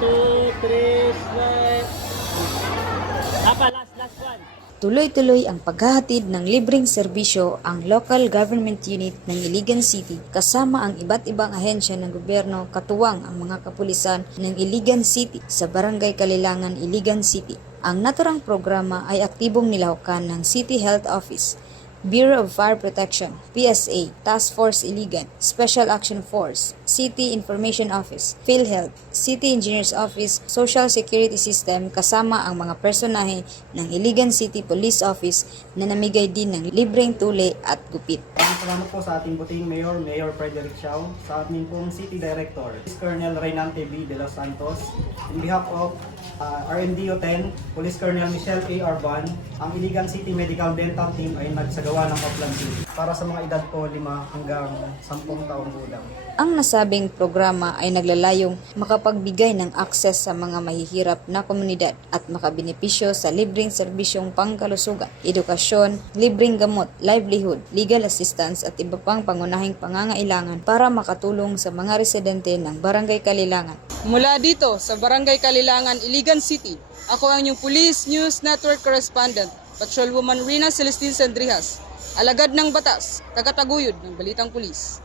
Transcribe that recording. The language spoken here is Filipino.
two, three, last, last one. Tuloy-tuloy ang paghahatid ng libreng serbisyo ang local government unit ng Iligan City kasama ang iba't ibang ahensya ng gobyerno katuwang ang mga kapulisan ng Iligan City sa Barangay Kalilangan, Iligan City. Ang naturang programa ay aktibong nilahukan ng City Health Office, Bureau of Fire Protection, PSA, Task Force Iligan, Special Action Force, City Information Office, PhilHealth, City Engineers Office, Social Security System kasama ang mga personahe ng Iligan City Police Office na namigay din ng libreng tuli at gupit. Salamat po sa ating buting Mayor, Mayor Frederick Siao, sa ating pong City Director, Colonel Reynante B. De Los Santos, in behalf of uh, RMDO 10, Police Colonel Michelle A. Arban, ang Iligan City Medical Dental Team ay nagsagawa ng Upland City para sa mga edad po 5 hanggang 10 taong gulang. Ang nasabing programa ay naglalayong makapagbigay ng akses sa mga mahihirap na komunidad at makabenepisyo sa libreng serbisyong pangkalusugan, edukasyon, libreng gamot, livelihood, legal assistance at iba pang pangunahing pangangailangan para makatulong sa mga residente ng Barangay Kalilangan. Mula dito sa Barangay Kalilangan, Iligan City, ako ang inyong Police News Network Correspondent, Patrolwoman Rina Celestine Sandrihas, alagad ng batas, tagataguyod ng Balitang Pulis.